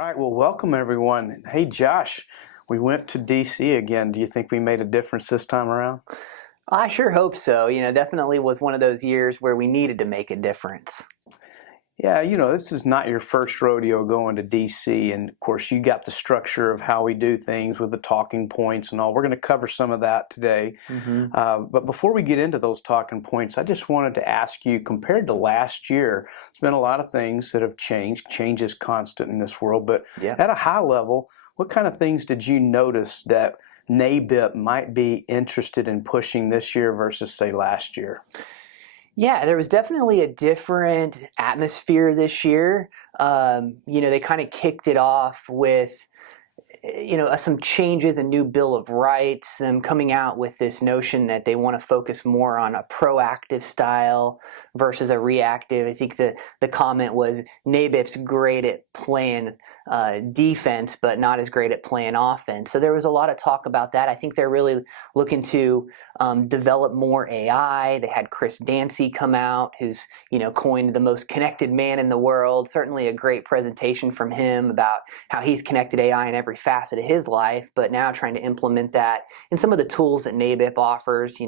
right, well, welcome everyone. Hey, Josh, we went to DC again. Do you think we made a difference this time around? I sure hope so. Definitely was one of those years where we needed to make a difference. Yeah, this is not your first rodeo going to DC, and of course you got the structure of how we do things with the talking points and all. We're going to cover some of that today. But before we get into those talking points, I just wanted to ask you, compared to last year, there's been a lot of things that have changed. Change is constant in this world, but at a high level, what kind of things did you notice that NABIP might be interested in pushing this year versus, say, last year? Yeah, there was definitely a different atmosphere this year. They kind of kicked it off with some changes, a new Bill of Rights, them coming out with this notion that they want to focus more on a proactive style versus a reactive. I think the comment was NABIP's great at playing defense, but not as great at playing offense. So there was a lot of talk about that. I think they're really looking to develop more AI. They had Chris Dancy come out, who's coined the most connected man in the world. Certainly a great presentation from him about how he's connected AI in every facet of his life, but now trying to implement that in some of the tools that NABIP offers,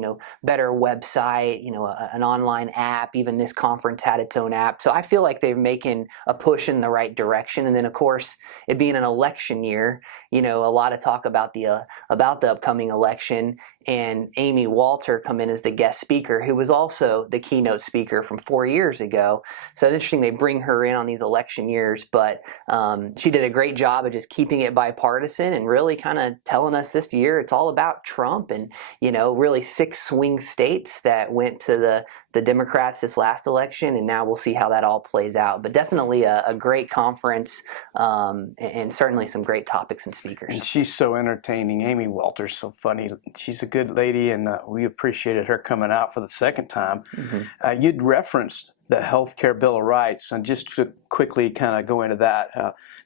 better website, an online app. Even this conference had its own app. So I feel like they're making a push in the right direction. And then of course, it being an election year, a lot of talk about the upcoming election, and Amy Walter come in as the guest speaker, who was also the keynote speaker from 4 years ago. So it's interesting they bring her in on these election years, but she did a great job of just keeping it bipartisan and really kind of telling us this year it's all about Trump, and really 6 swing states that went to the Democrats this last election, and now we'll see how that all plays out. But definitely a great conference, and certainly some great topics and speakers. And she's so entertaining. Amy Walter's so funny. She's a good lady, and we appreciated her coming out for the second time. You'd referenced the Healthcare Bill of Rights, and just to quickly kind of go into that,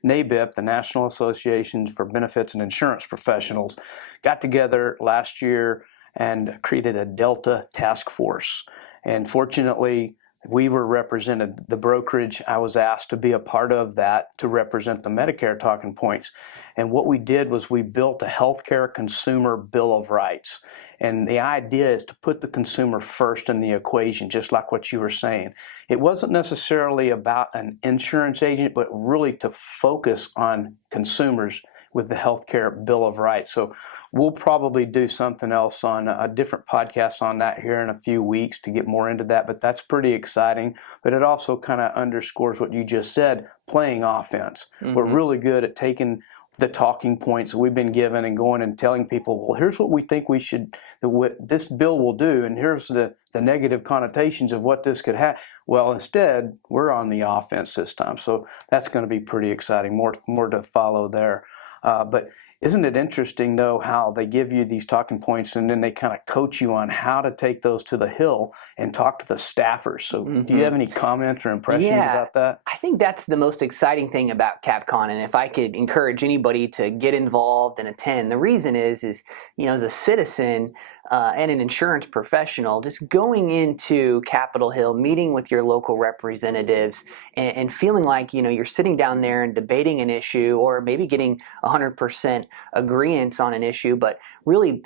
NABIP, the National Association for Benefits and Insurance Professionals, got together last year and created a Delta task force. And fortunately, we were represented. The brokerage, I was asked to be a part of that to represent the Medicare talking points. And what we did was we built a healthcare consumer bill of rights. And the idea is to put the consumer first in the equation, just like what you were saying. It wasn't necessarily about an insurance agent, but really to focus on consumers with the healthcare bill of rights. So we'll probably do something else on a different podcast on that here in a few weeks to get more into that, but that's pretty exciting. But it also kind of underscores what you just said, playing offense. We're really good at taking the talking points that we've been given and going and telling people, well, here's what we think we should, what this bill will do, and here's the negative connotations of what this could have. Well, instead, we're on the offense this time. So that's going to be pretty exciting. More to follow there. But isn't it interesting, though, how they give you these talking points and then they kind of coach you on how to take those to the Hill and talk to the staffers? So do you have any comments or impressions about that? I think that's the most exciting thing about CapCon, and if I could encourage anybody to get involved and attend, the reason is as a citizen and an insurance professional, just going into Capitol Hill, meeting with your local representatives, and feeling like you're sitting down there and debating an issue, or maybe getting 100% agreement on an issue, but really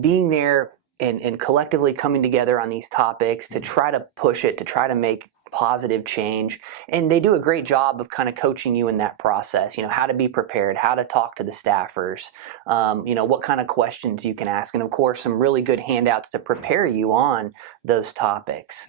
being there and collectively coming together on these topics to try to push it, to try to make positive change. And they do a great job of kind of coaching you in that process, how to be prepared, how to talk to the staffers, what kind of questions you can ask, and of course some really good handouts to prepare you on those topics.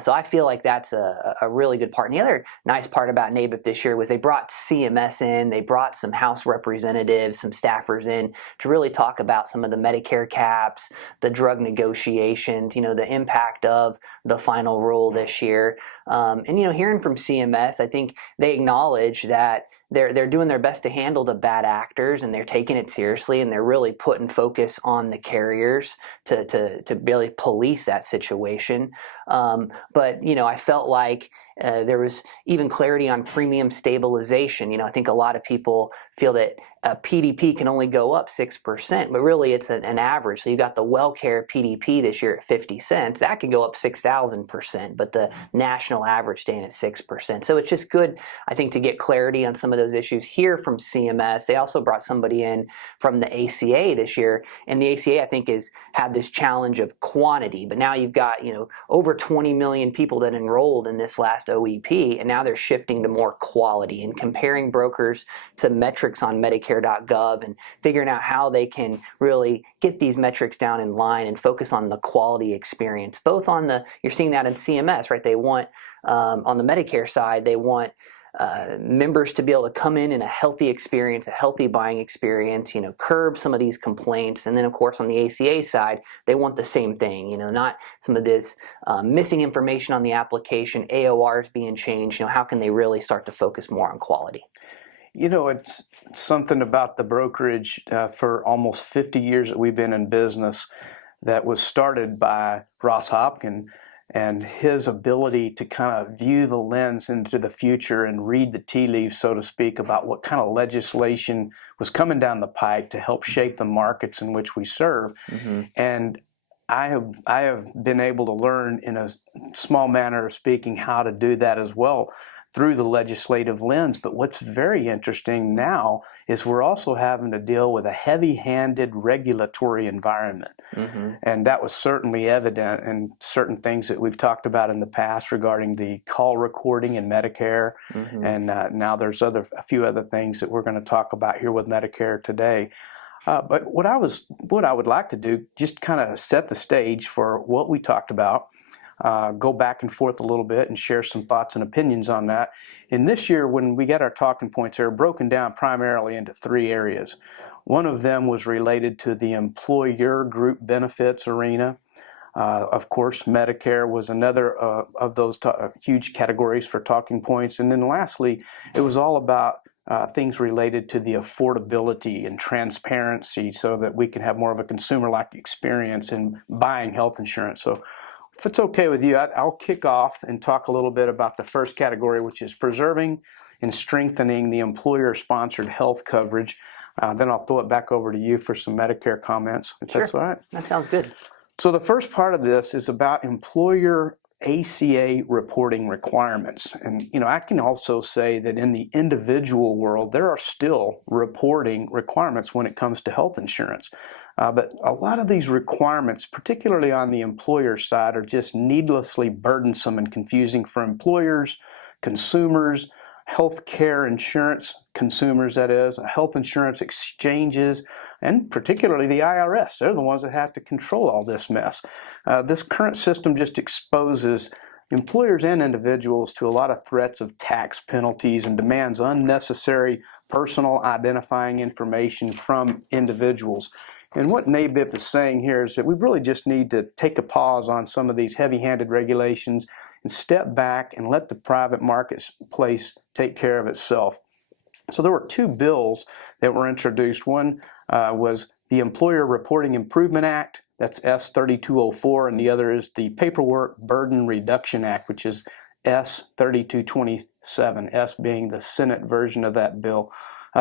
So I feel like that's a really good part. And the other nice part about NABIP this year was they brought CMS in, they brought some House representatives, some staffers in to really talk about some of the Medicare caps, the drug negotiations, the impact of the final rule this year. And hearing from CMS, I think they acknowledge that they're doing their best to handle the bad actors, and they're taking it seriously, and they're really putting focus on the carriers to really police that situation. But I felt like There was even clarity on premium stabilization. I think a lot of people feel that PDP can only go up 6%, but really it's an average. So you got the WellCare PDP this year at 50 cents. That could go up 6,000%, but the national average staying at 6%. So it's just good, I think, to get clarity on some of those issues here from CMS. They also brought somebody in from the ACA this year, and the ACA, I think, has had this challenge of quantity, but now you've got, over 20 million people that enrolled in this last OEP, and now they're shifting to more quality and comparing brokers to metrics on Medicare.gov and figuring out how they can really get these metrics down in line and focus on the quality experience. Both on you're seeing that in CMS, right? They want, on the Medicare side, they want members to be able to come in a healthy experience, a healthy buying experience, curb some of these complaints. And then, of course, on the ACA side, they want the same thing, not some of this missing information on the application, AORs being changed. How can they really start to focus more on quality? It's something about the brokerage for almost 50 years that we've been in business that was started by Ross Hopkin, and his ability to kind of view the lens into the future and read the tea leaves, so to speak, about what kind of legislation was coming down the pike to help shape the markets in which we serve. Mm-hmm. And I have been able to learn, in a small manner of speaking, how to do that as well through the legislative lens. But what's very interesting now is we're also having to deal with a heavy-handed regulatory environment. Mm-hmm. And that was certainly evident in certain things that we've talked about in the past regarding the call recording in Medicare. Mm-hmm. And now there's a few other things that we're going to talk about here with Medicare today. But what I would like to do, just kind of set the stage for what we talked about, go back and forth a little bit and share some thoughts and opinions on that. And this year, when we get our talking points, they're broken down primarily into three areas. One of them was related to the employer group benefits arena. Of course, Medicare was another of those huge categories for talking points. And then lastly, it was all about things related to the affordability and transparency so that we can have more of a consumer-like experience in buying health insurance. So if it's okay with you, I'll kick off and talk a little bit about the first category, which is preserving and strengthening the employer-sponsored health coverage. Then I'll throw it back over to you for some Medicare comments, if that's all right. That sounds good. So the first part of this is about employer ACA reporting requirements. And, I can also say that in the individual world, there are still reporting requirements when it comes to health insurance. But a lot of these requirements, particularly on the employer side, are just needlessly burdensome and confusing for employers, consumers, healthcare insurance consumers, that is, health insurance exchanges, and particularly the IRS. They're the ones that have to control all this mess. This current system just exposes employers and individuals to a lot of threats of tax penalties and demands unnecessary personal identifying information from individuals. And what NABIP is saying here is that we really just need to take a pause on some of these heavy-handed regulations and step back and let the private marketplace take care of itself. So there were two bills that were introduced. One was the Employer Reporting Improvement Act, that's S3204, and the other is the Paperwork Burden Reduction Act, which is S3227, S being the Senate version of that bill.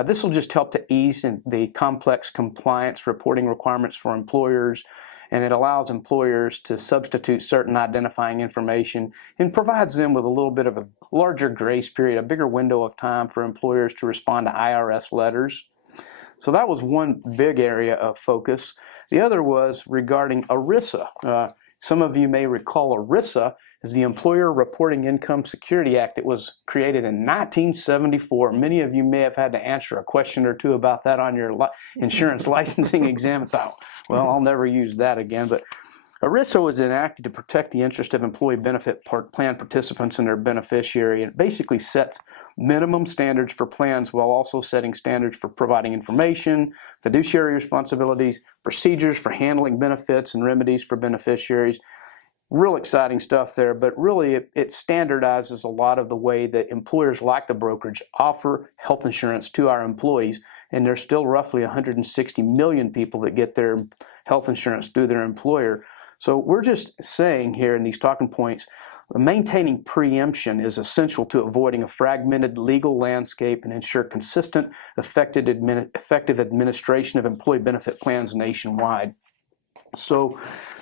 This will just help to ease the complex compliance reporting requirements for employers, and it allows employers to substitute certain identifying information and provides them with a little bit of a larger grace period, a bigger window of time for employers to respond to IRS letters. So that was one big area of focus. The other was regarding ERISA. Some of you may recall ERISA is the Employer Reporting Income Security Act. It was created in 1974. Many of you may have had to answer a question or two about that on your insurance licensing exam and thought, well, I'll never use that again. But ERISA was enacted to protect the interest of employee benefit plan participants and their beneficiary. It basically sets minimum standards for plans while also setting standards for providing information, fiduciary responsibilities, procedures for handling benefits, and remedies for beneficiaries. Real exciting stuff there, but really it standardizes a lot of the way that employers like the brokerage offer health insurance to our employees, and there's still roughly 160 million people that get their health insurance through their employer. So we're just saying here in these talking points, Maintaining preemption is essential to avoiding a fragmented legal landscape and ensure consistent, effective administration of employee benefit plans nationwide. So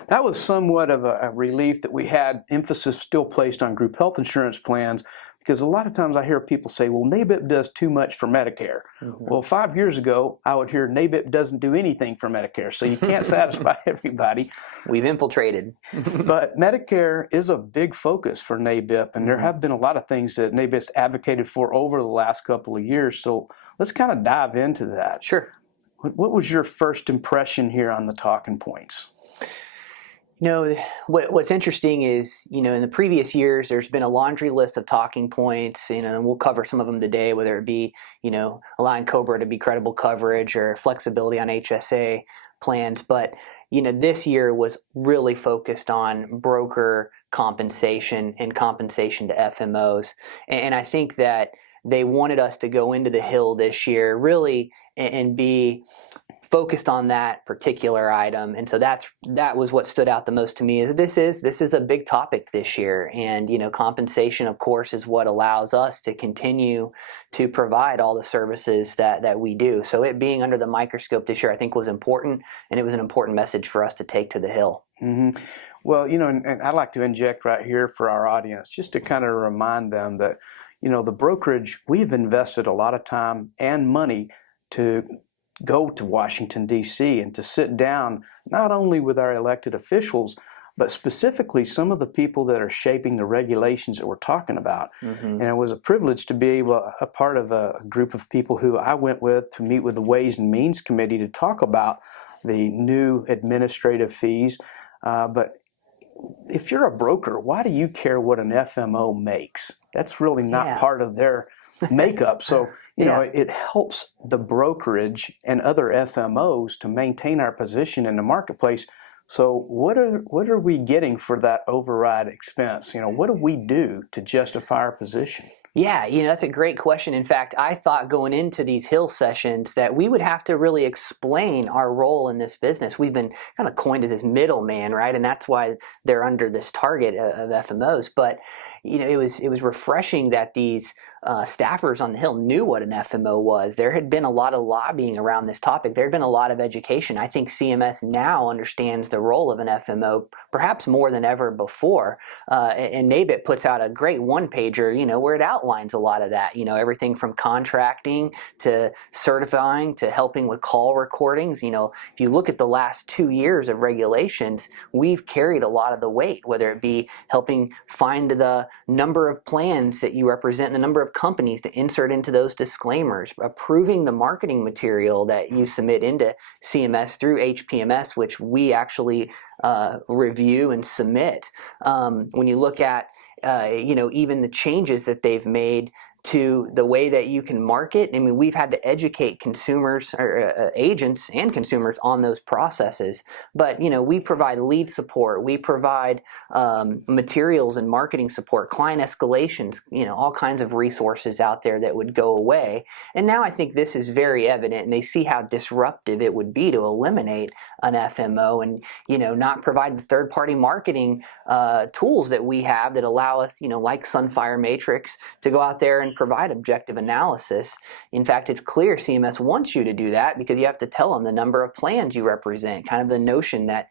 that was somewhat of a relief that we had emphasis still placed on group health insurance plans, because a lot of times I hear people say, well, NABIP does too much for Medicare. Well, 5 years ago, I would hear NABIP doesn't do anything for Medicare, so you can't satisfy everybody. We've infiltrated. But Medicare is a big focus for NABIP, and there have been a lot of things that NABIP's advocated for over the last couple of years, so let's kind of dive into that. Sure. What was your first impression here on the talking points? What's interesting is, in the previous years, there's been a laundry list of talking points, and we'll cover some of them today, whether it be, allowing COBRA to be credible coverage or flexibility on HSA plans. But, this year was really focused on broker compensation and compensation to FMOs. And I think that they wanted us to go into the Hill this year really and be focused on that particular item, and so that was what stood out the most to me. Is this is a big topic this year, and compensation, of course, is what allows us to continue to provide all the services that we do. So it being under the microscope this year, I think, was important, and it was an important message for us to take to the Hill. Mm-hmm. Well, and I'd like to inject right here for our audience, just to kind of remind them that the brokerage, we've invested a lot of time and money to go to Washington, D.C. and to sit down not only with our elected officials, but specifically some of the people that are shaping the regulations that we're talking about. Mm-hmm. And it was a privilege to be a part of a group of people who I went with to meet with the Ways and Means Committee to talk about the new administrative fees. But if you're a broker, why do you care what an FMO makes? That's really not part of their makeup. So it helps the brokerage and other FMOs to maintain our position in the marketplace. So what are we getting for that override expense? What do we do to justify our position? Yeah, that's a great question. In fact, I thought going into these Hill sessions that we would have to really explain our role in this business. We've been kind of coined as this middleman, right? And that's why they're under this target of FMOs. But it was refreshing that these staffers on the Hill knew what an FMO was. There had been a lot of lobbying around this topic. There had been a lot of education. I think CMS now understands the role of an FMO perhaps more than ever before. And NABIP puts out a great one-pager, where it outlines a lot of that. Everything from contracting to certifying to helping with call recordings. If you look at the last 2 years of regulations, we've carried a lot of the weight, whether it be helping find the number of plans that you represent and the number of companies to insert into those disclaimers, approving the marketing material that you submit into CMS through HPMS, which we actually review and submit. When you look at even the changes that they've made to the way that you can market. I mean, we've had to educate consumers or agents and consumers on those processes. But, we provide lead support. We provide materials and marketing support, client escalations, all kinds of resources out there that would go away. And now I think this is very evident, and they see how disruptive it would be to eliminate an FMO and, not provide the third-party marketing tools that we have that allow us, like Sunfire Matrix, to go out there and provide objective analysis. In fact, it's clear CMS wants you to do that because you have to tell them the number of plans you represent, kind of the notion that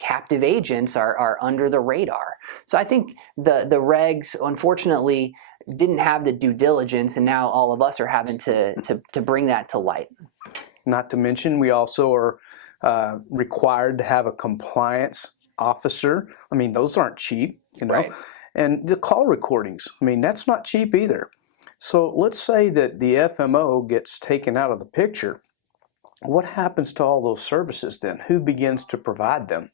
captive agents are under the radar. So I think the regs, unfortunately, didn't have the due diligence, and now all of us are having to bring that to light. Not to mention, we also are required to have a compliance officer. I mean, those aren't cheap, Right. And the call recordings, that's not cheap either. So let's say that the FMO gets taken out of the picture. What happens to all those services then? Who begins to provide them?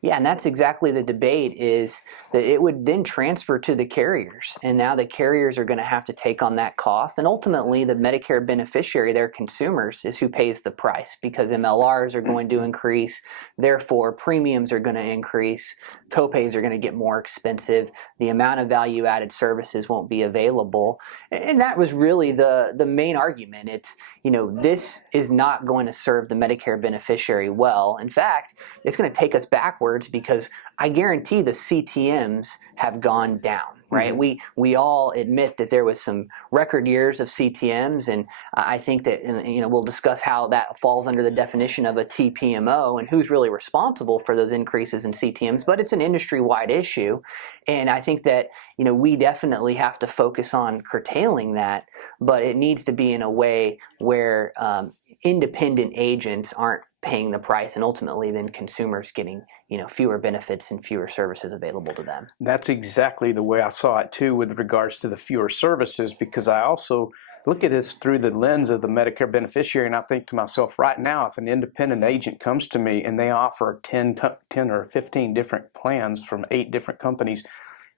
Yeah, and that's exactly the debate, is that it would then transfer to the carriers. And now the carriers are going to have to take on that cost. And ultimately, the Medicare beneficiary, their consumers, is who pays the price, because MLRs are going to increase. Therefore, premiums are going to increase. Copays are going to get more expensive. The amount of value-added services won't be available. And that was really the main argument. It's, this is not going to serve the Medicare beneficiary well. In fact, it's going to take us backwards backwards because I guarantee the CTMs have gone down. Right, we all admit that there was some record years of CTMs, and I think that we'll discuss how that falls under the definition of a TPMO and who's really responsible for those increases in CTMs. But it's an industry-wide issue, and I think that we definitely have to focus on curtailing that, but it needs to be in a way where independent agents aren't paying the price, and ultimately then consumers getting fewer benefits and fewer services available to them. That's exactly the way I saw it too with regards to the fewer services, because I also look at this through the lens of the Medicare beneficiary, and I think to myself, right now, if an independent agent comes to me and they offer 10 or 15 different plans from 8 different companies,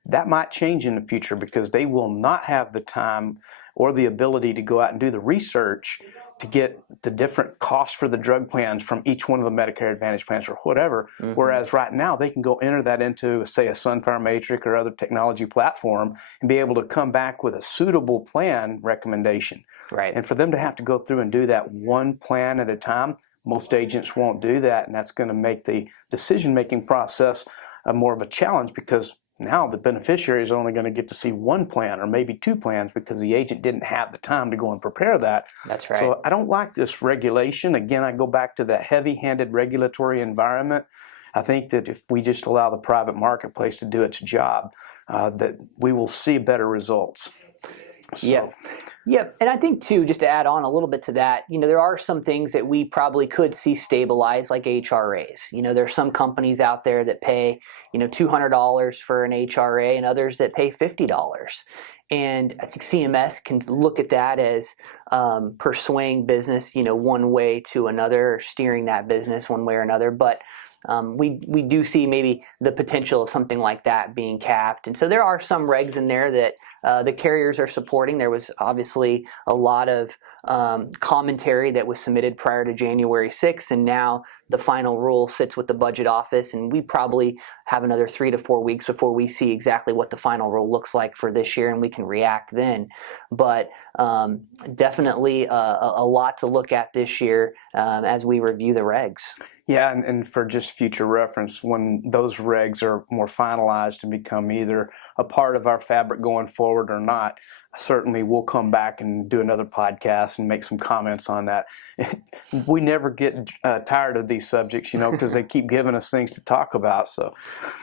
that might change in the future because they will not have the time or the ability to go out and do the research to get the different costs for the drug plans from each one of the Medicare Advantage plans or whatever. Whereas right now they can go enter that into, say, a Sunfire Matrix or other technology platform and be able to come back with a suitable plan recommendation. Right. And for them to have to go through and do that one plan at a time, most agents won't do that, and that's going to make the decision-making process more of a challenge, because now the beneficiary is only going to get to see one plan or maybe 2 plans because the agent didn't have the time to go and prepare that. That's right. So I don't like this regulation. Again, I go back to that heavy-handed regulatory environment. I think that if we just allow the private marketplace to do its job, that we will see better results. So. Yep. And I think too, just to add on a little bit to that, there are some things that we probably could see stabilize, like HRAs. There's some companies out there that pay, $200 for an HRA and others that pay $50. And I think CMS can look at that as pursuing business, one way to another, or steering that business one way or another. But we do see maybe the potential of something like that being capped. And so there are some regs in there that the carriers are supporting. There was obviously a lot of commentary that was submitted prior to January 6th, and now the final rule sits with the budget office, and we probably have another 3 to 4 weeks before we see exactly what the final rule looks like for this year, and we can react then. But definitely a lot to look at this year as we review the regs. Yeah, and for just future reference, when those regs are more finalized and become either a part of our fabric going forward or not, certainly we'll come back and do another podcast and make some comments on that. We never get tired of these subjects, because they keep giving us things to talk about. So,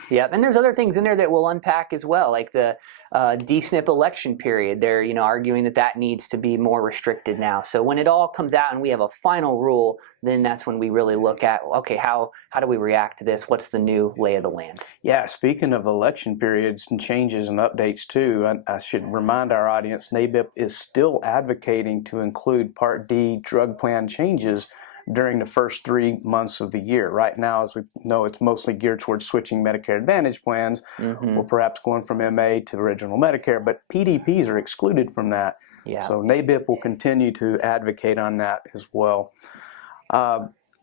yeah, and there's other things in there that we'll unpack as well, like the DSNP election period. They're arguing that needs to be more restricted now. So when it all comes out and we have a final rule, then that's when we really look at, okay, how do we react to this? What's the new lay of the land? Yeah, speaking of election periods and changes and updates too, I should remind our audience, NABIP is still advocating to include Part D drug plan changes during the first 3 months of the year. Right now, as we know, it's mostly geared towards switching Medicare Advantage plans, or perhaps going from MA to original Medicare, but PDPs are excluded from that. Yeah. So NABIP will continue to advocate on that as well.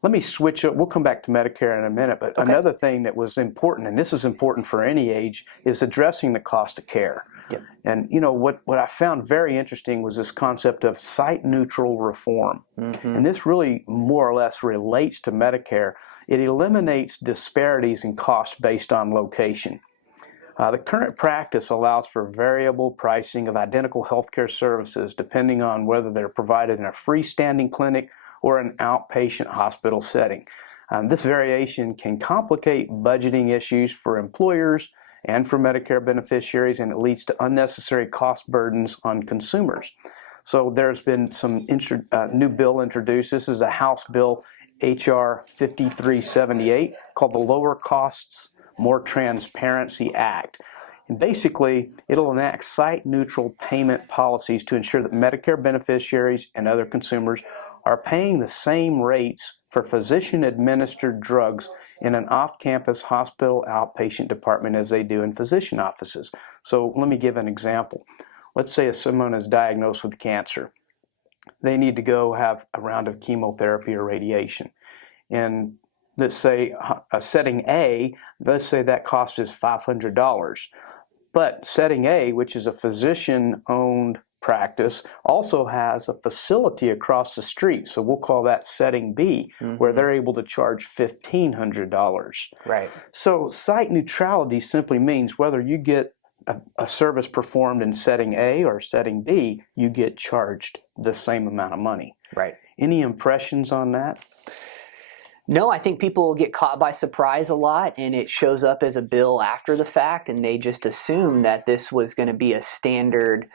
Let me switch up. We'll come back to Medicare in a minute, but another thing that was important, and this is important for any age, is addressing the cost of care. Yep. And what I found very interesting was this concept of site-neutral reform. And this really more or less relates to Medicare. It eliminates disparities in cost based on location. The current practice allows for variable pricing of identical healthcare services depending on whether they're provided in a freestanding clinic or an outpatient hospital setting. This variation can complicate budgeting issues for employers and for Medicare beneficiaries, and it leads to unnecessary cost burdens on consumers. So there's been some new bill introduced. This is a House Bill HR 5378 called the Lower Costs, More Transparency Act. And basically, it'll enact site-neutral payment policies to ensure that Medicare beneficiaries and other consumers are paying the same rates for physician-administered drugs in an off-campus hospital outpatient department as they do in physician offices. So let me give an example. Let's say if someone is diagnosed with cancer. They need to go have a round of chemotherapy or radiation. And let's say a setting A, let's say that cost is $500. But setting A, which is a physician-owned practice also has a facility across the street. So we'll call that setting B, where they're able to charge $1,500. Right. So site neutrality simply means whether you get a service performed in setting A or setting B, you get charged the same amount of money. Right. Any impressions on that? No, I think people get caught by surprise a lot, and it shows up as a bill after the fact, and they just assume that this was going to be a standard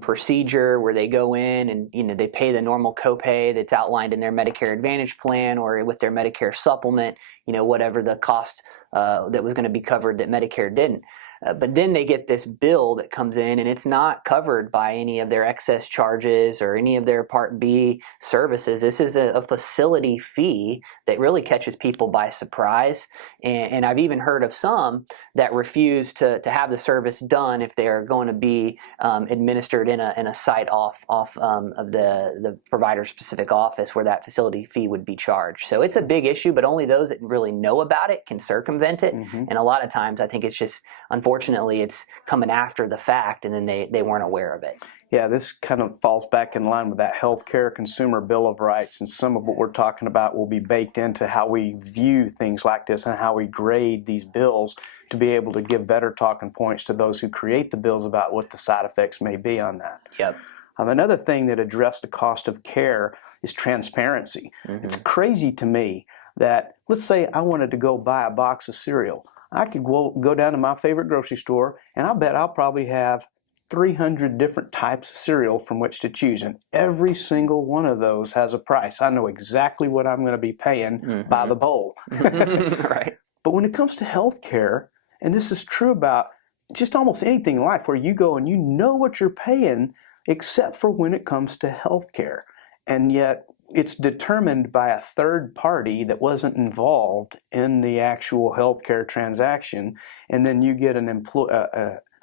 procedure where they go in and they pay the normal copay that's outlined in their Medicare Advantage plan or with their Medicare supplement, whatever the cost that was going to be covered that Medicare didn't. But then they get this bill that comes in and it's not covered by any of their excess charges or any of their Part B services. This is a facility fee that really catches people by surprise. And I've even heard of some that refuse to have the service done if they are going to be administered in a site off of the provider's specific office where that facility fee would be charged. So it's a big issue, but only those that really know about it can circumvent it. And a lot of times I think it's just, unfortunately, it's coming after the fact and then they weren't aware of it. Yeah, this kind of falls back in line with that healthcare consumer bill of rights, and some of what we're talking about will be baked into how we view things like this and how we grade these bills to be able to give better talking points to those who create the bills about what the side effects may be on that. Yep. Another thing that addressed the cost of care is transparency. It's crazy to me that, let's say I wanted to go buy a box of cereal. I could go down to my favorite grocery store, and I bet I'll probably have 300 different types of cereal from which to choose, and every single one of those has a price. I know exactly what I'm going to be paying by the bowl. Right. But when it comes to healthcare, and this is true about just almost anything in life, where you go and you know what you're paying, except for when it comes to healthcare, and yet it's determined by a third party that wasn't involved in the actual healthcare transaction, and then you get an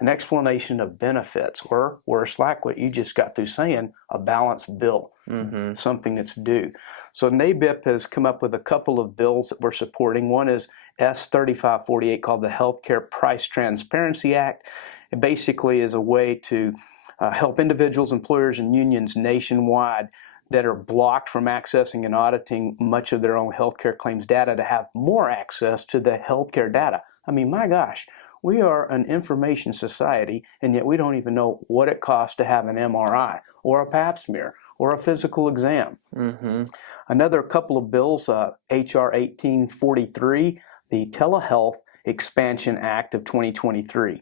explanation of benefits, or worse, like what you just got through saying, a balanced bill, something that's due. So NABIP has come up with a couple of bills that we're supporting. One is S3548, called the Healthcare Price Transparency Act. It basically is a way to help individuals, employers, and unions nationwide that are blocked from accessing and auditing much of their own healthcare claims data to have more access to the healthcare data. I mean, my gosh, we are an information society, and yet we don't even know what it costs to have an MRI or a pap smear or a physical exam. Another couple of bills, HR 1843, the Telehealth Expansion Act of 2023.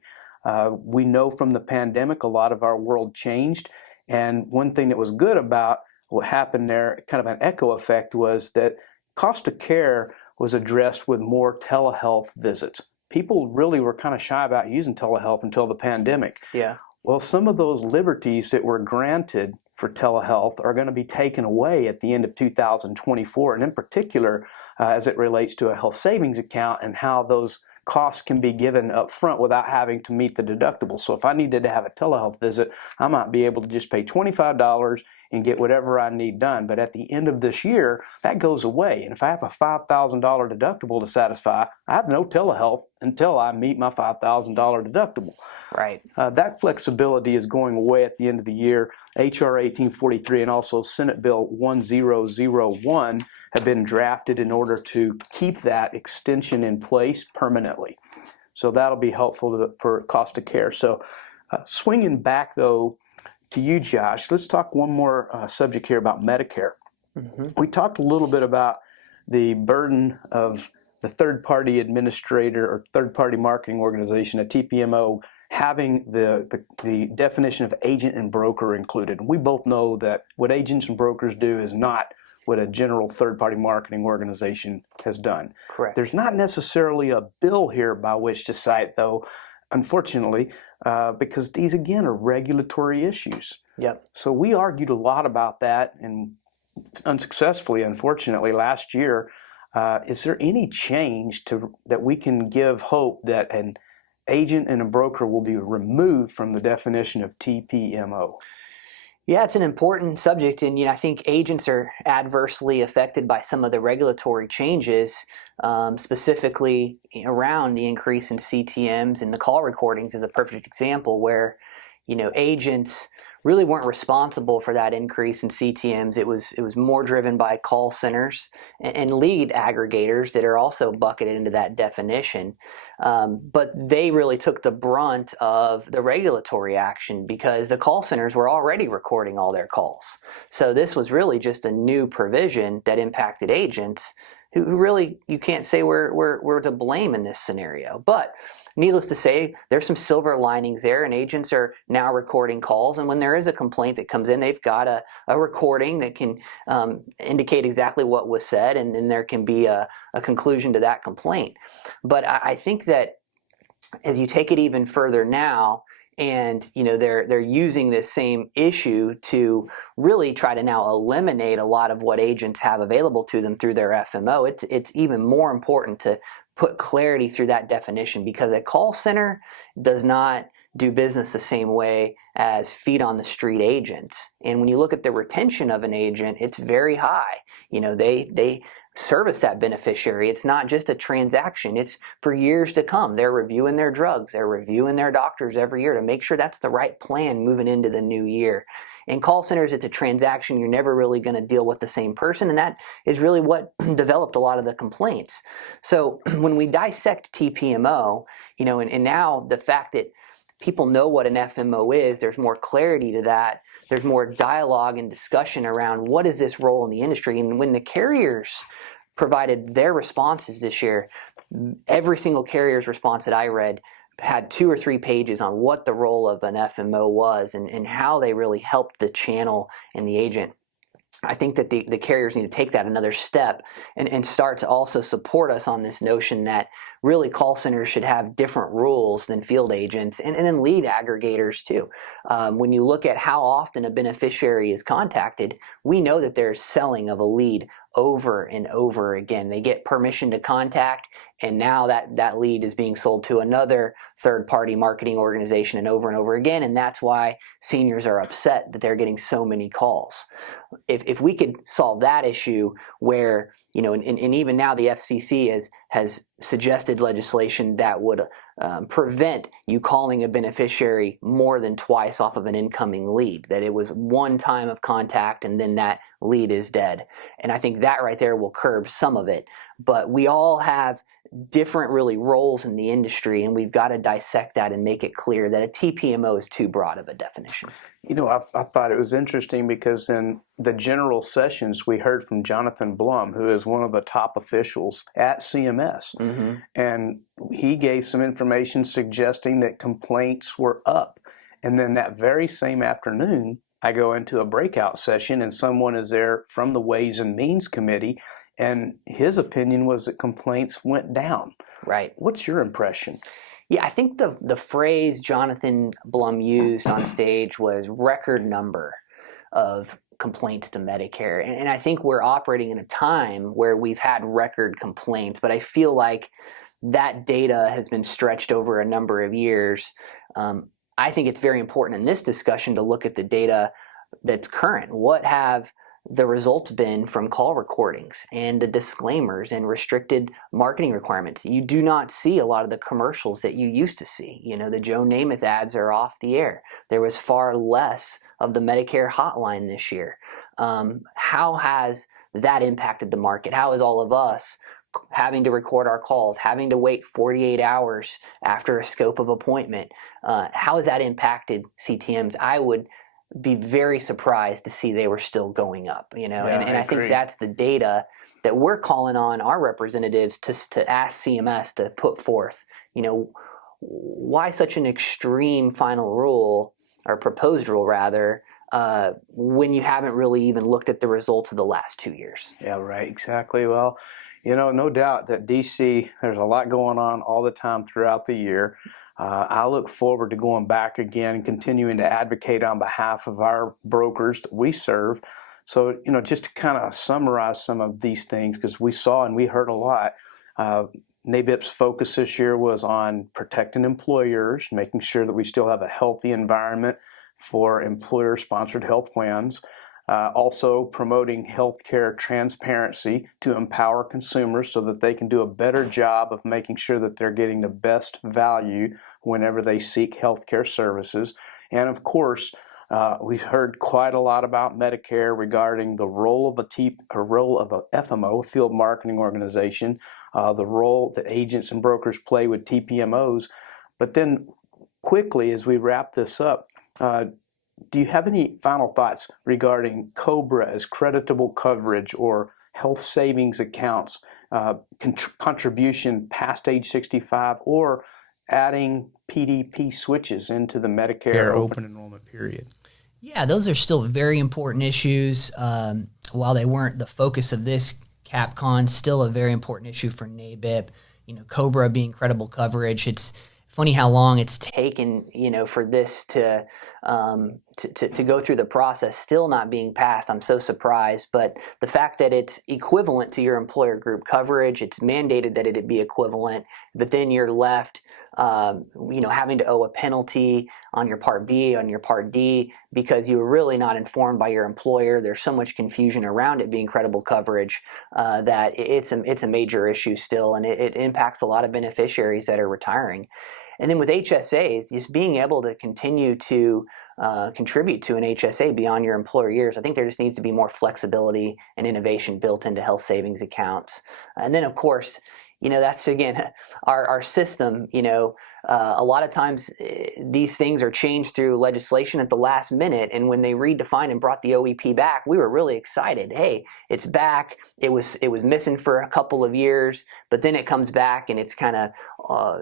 We know from the pandemic a lot of our world changed, and one thing that was good about what happened there, kind of an echo effect, was that cost of care was addressed with more telehealth visits. People really were kind of shy about using telehealth until the pandemic. Yeah. Well, some of those liberties that were granted for telehealth are going to be taken away at the end of 2024, and in particular, as it relates to a health savings account and how those costs can be given up front without having to meet the deductible. So if I needed to have a telehealth visit, I might be able to just pay $25 and get whatever I need done. But at the end of this year, that goes away. And if I have a $5,000 deductible to satisfy, I have no telehealth until I meet my $5,000 deductible. Right. That flexibility is going away at the end of the year. HR 1843 and also Senate Bill 1001 have been drafted in order to keep that extension in place permanently. So that'll be helpful for cost of care. So swinging back, though, to you, Josh, let's talk one more subject here about Medicare. We talked a little bit about the burden of the third-party administrator or third-party marketing organization, a TPMO, having the definition of agent and broker included. We both know that what agents and brokers do is not what a general third-party marketing organization has done. Correct. There's not necessarily a bill here by which to cite, though, unfortunately, because these, again, are regulatory issues. Yep. So we argued a lot about that, and unsuccessfully, unfortunately, last year. Is there any change that we can give hope that an agent and a broker will be removed from the definition of TPMO? Yeah, it's an important subject, and I think agents are adversely affected by some of the regulatory changes, specifically around the increase in CTMs, and the call recordings is a perfect example where agents really weren't responsible for that increase in CTMs. It was more driven by call centers and lead aggregators that are also bucketed into that definition. But they really took the brunt of the regulatory action because the call centers were already recording all their calls. So this was really just a new provision that impacted agents who really, you can't say we're to blame in this scenario. But needless to say, there's some silver linings there, and agents are now recording calls. And when there is a complaint that comes in, they've got a recording that can indicate exactly what was said, and then there can be a conclusion to that complaint. But I think that as you take it even further now, and they're using this same issue to really try to now eliminate a lot of what agents have available to them through their FMO. It's even more important to put clarity through that definition, because a call center does not do business the same way as feet on the street agents. And when you look at the retention of an agent, it's very high. They service that beneficiary. It's not just a transaction. It's for years to come. They're reviewing their drugs. They're reviewing their doctors every year to make sure that's the right plan moving into the new year. In call centers, it's a transaction. You're never really going to deal with the same person, and that is really what developed a lot of the complaints. So when we dissect TPMO, and now the fact that people know what an FMO is, there's more clarity to that. There's more dialogue and discussion around what is this role in the industry. And when the carriers provided their responses this year, every single carrier's response that I read had 2 or 3 pages on what the role of an FMO was and how they really helped the channel and the agent. I think that the carriers need to take that another step and start to also support us on this notion that really call centers should have different rules than field agents and then lead aggregators too. When you look at how often a beneficiary is contacted, we know that there's selling of a lead over and over again. They get permission to contact, and now that lead is being sold to another third-party marketing organization and over again, and that's why seniors are upset that they're getting so many calls. If we could solve that issue where, and even now the FCC has suggested legislation that would prevent you calling a beneficiary more than twice off of an incoming lead, that it was one time of contact and then that lead is dead. And I think that right there will curb some of it. But we all have different really roles in the industry, and we've got to dissect that and make it clear that a TPMO is too broad of a definition. I thought it was interesting because in the general sessions, we heard from Jonathan Blum, who is one of the top officials at CMS. Mm-hmm. And he gave some information suggesting that complaints were up. And then that very same afternoon, I go into a breakout session and someone is there from the Ways and Means Committee, and his opinion was that complaints went down. Right. What's your impression? Yeah, I think the phrase Jonathan Blum used on stage was record number of complaints to Medicare. And I think we're operating in a time where we've had record complaints, but I feel like that data has been stretched over a number of years. I think it's very important in this discussion to look at the data that's current. What have the results been from call recordings and the disclaimers and restricted marketing requirements? You do not see a lot of the commercials that you used to see. The Joe Namath ads are off the air. There was far less of the Medicare hotline this year. How has that impacted the market? How is all of us having to record our calls, having to wait 48 hours after a scope of appointment? How has that impacted CTMs? I would be very surprised to see they were still going up, and I think that's the data that we're calling on our representatives to ask CMS to put forth. Why such an extreme final rule, or proposed rule rather, when you haven't really even looked at the results of the last 2 years? Yeah, right, exactly. Well, no doubt that DC, there's a lot going on all the time throughout the year. I look forward to going back again and continuing to advocate on behalf of our brokers that we serve. So, just to kind of summarize some of these things, because we saw and we heard a lot, NABIP's focus this year was on protecting employers, making sure that we still have a healthy environment for employer-sponsored health plans. Also promoting healthcare transparency to empower consumers so that they can do a better job of making sure that they're getting the best value whenever they seek healthcare services. And of course, We've heard quite a lot about Medicare regarding the role of a FMO, field marketing organization, the role that agents and brokers play with TPMOs. But then quickly, as we wrap this up, do you have any final thoughts regarding COBRA as creditable coverage or health savings accounts, contribution past age 65, or adding PDP switches into the Medicare open enrollment period? Yeah, those are still very important issues. While they weren't the focus of this CapCon, still a very important issue for NABIP. COBRA being credible coverage. It's funny how long it's taken, for this to go through the process, still not being passed. I'm so surprised. But the fact that it's equivalent to your employer group coverage, it's mandated that it be equivalent, but then you're left, having to owe a penalty on your Part B, on your Part D, because you were really not informed by your employer. There's so much confusion around it being credible coverage that it's a major issue still, and it impacts a lot of beneficiaries that are retiring. And then with HSAs, just being able to continue to contribute to an HSA beyond your employer years, I think there just needs to be more flexibility and innovation built into health savings accounts. And then, of course, that's, again, our system. A lot of times these things are changed through legislation at the last minute. And when they redefined and brought the OEP back, we were really excited. Hey, it's back. It was missing for a couple of years, but then it comes back and it's kind of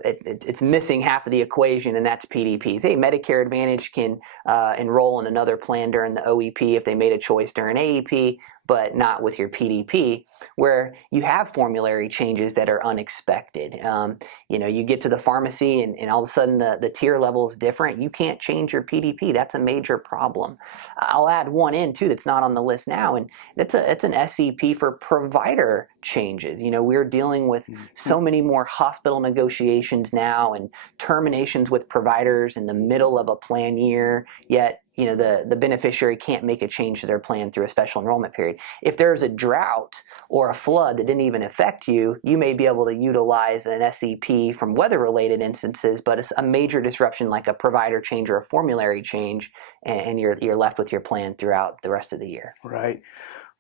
it's missing half of the equation, and that's PDPs. Hey, Medicare Advantage can enroll in another plan during the OEP if they made a choice during AEP, but not with your PDP, where you have formulary changes that are unexpected. You get to the pharmacy and all of a sudden the tier level is different. You can't change your PDP. That's a major problem. I'll add one in too that's not on the list now, and it's an SEP for provider changes. We're dealing with so many more hospital negotiations now and terminations with providers in the middle of a plan year, yet the beneficiary can't make a change to their plan through a special enrollment period. If there's a drought or a flood that didn't even affect you, you may be able to utilize an SEP from weather-related instances, but it's a major disruption like a provider change or a formulary change, and you're left with your plan throughout the rest of the year. Right.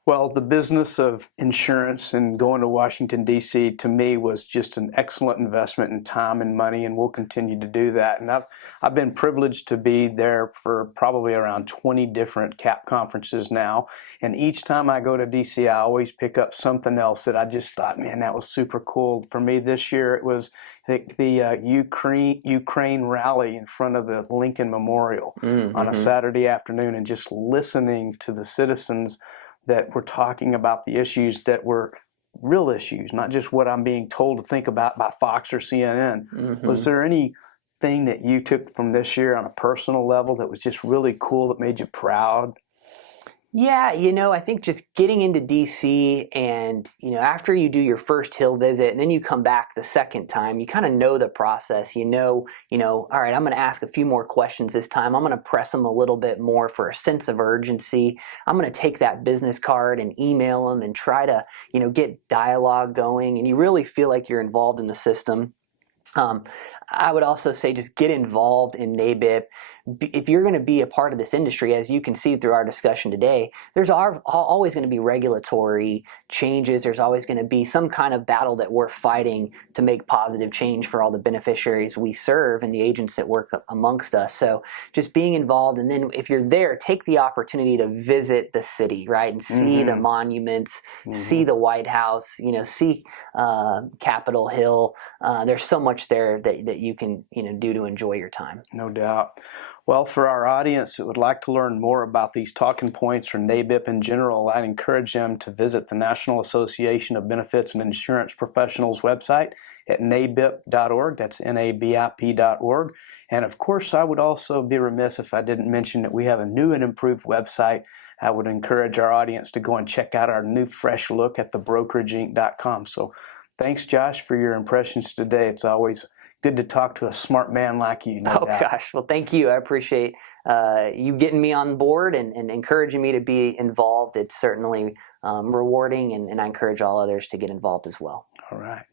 Well, the business of insurance and going to Washington, D.C., to me was just an excellent investment in time and money, and we'll continue to do that. And I've been privileged to be there for probably around 20 different CAP conferences now. And each time I go to D.C., I always pick up something else that I just thought, man, that was super cool. For me this year, it was the Ukraine rally in front of the Lincoln Memorial on a Saturday afternoon, and just listening to the citizens that were talking about the issues that were real issues, not just what I'm being told to think about by Fox or CNN. Was there anything that you took from this year on a personal level that was just really cool that made you proud? Yeah, I think just getting into DC and, after you do your first Hill visit and then you come back the second time, you kind of know the process. All right, I'm going to ask a few more questions this time. I'm going to press them a little bit more for a sense of urgency. I'm going to take that business card and email them and try to, get dialogue going. And you really feel like you're involved in the system. I would also say just get involved in NABIP. If you're going to be a part of this industry, as you can see through our discussion today, there's always going to be regulatory changes. There's always going to be some kind of battle that we're fighting to make positive change for all the beneficiaries we serve and the agents that work amongst us. So just being involved, and then if you're there, take the opportunity to visit the city, right, and see the monuments, see the White House, see Capitol Hill. There's so much there that you can do to enjoy your time. No doubt. Well, for our audience that would like to learn more about these talking points from NABIP in general, I'd encourage them to visit the National Association of Benefits and Insurance Professionals website at nabip.org. That's NABIP.org. And of course, I would also be remiss if I didn't mention that we have a new and improved website. I would encourage our audience to go and check out our new fresh look at thebrokerageInc.com. So thanks, Josh, for your impressions today. It's always good to talk to a smart man like you. No doubt. Gosh. Well, thank you. I appreciate you getting me on board and encouraging me to be involved. It's certainly rewarding, and I encourage all others to get involved as well. All right.